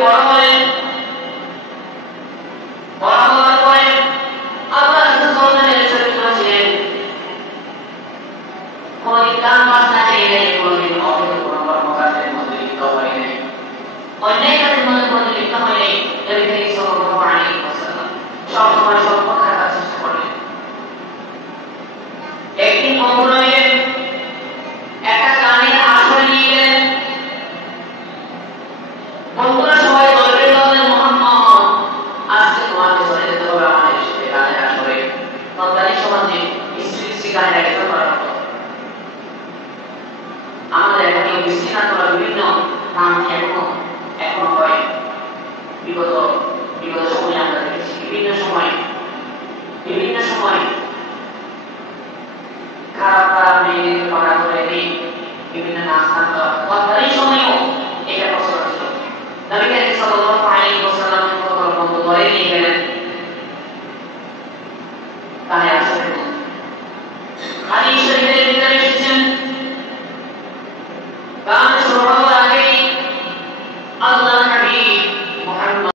বড় হলেন, বড় হওয়ার পরে আল্লাহ রাসূল সাল্লাল্লাহু আলাইহি ওয়াসাল্লাম করেছিলেন কোনদিন গান বাজনা চাইলে কোনদিন অবৈধ কোনো কর্মকাণ্ডের মধ্যে লিপ্ত হয় নাই, অন্যায় কাজের মধ্যে কোনদিন লিপ্ত হয় নাই। নবী করিম সাল্লাল্লাহু আলাইহি ওয়াসাল্লাম সবসময় সৎপথ থাকার চেষ্টা করেন। একদিন বন্ধুরা একটা গানের আসর নিয়ে গেলেন। বন্ধুরা সবাই গল্পে বললেন, মুহাম্মদ আজকে তোমাকে চলে যেতে হবে আমাদের সাথে গানের আসরে। তৎকালীন সমাজে স্ত্রী গানের একটা করার মতো আমাদের এখানে বিশৃঙ্খলা করা বিভিন্ন নাম এখনো হয়। বিগত সময়ে আমরা দেখেছি বিভিন্ন সময় খারাপ মেয়েদের করা করে বিভিন্ন নাচ গান করা। তৎকালীন সময়ে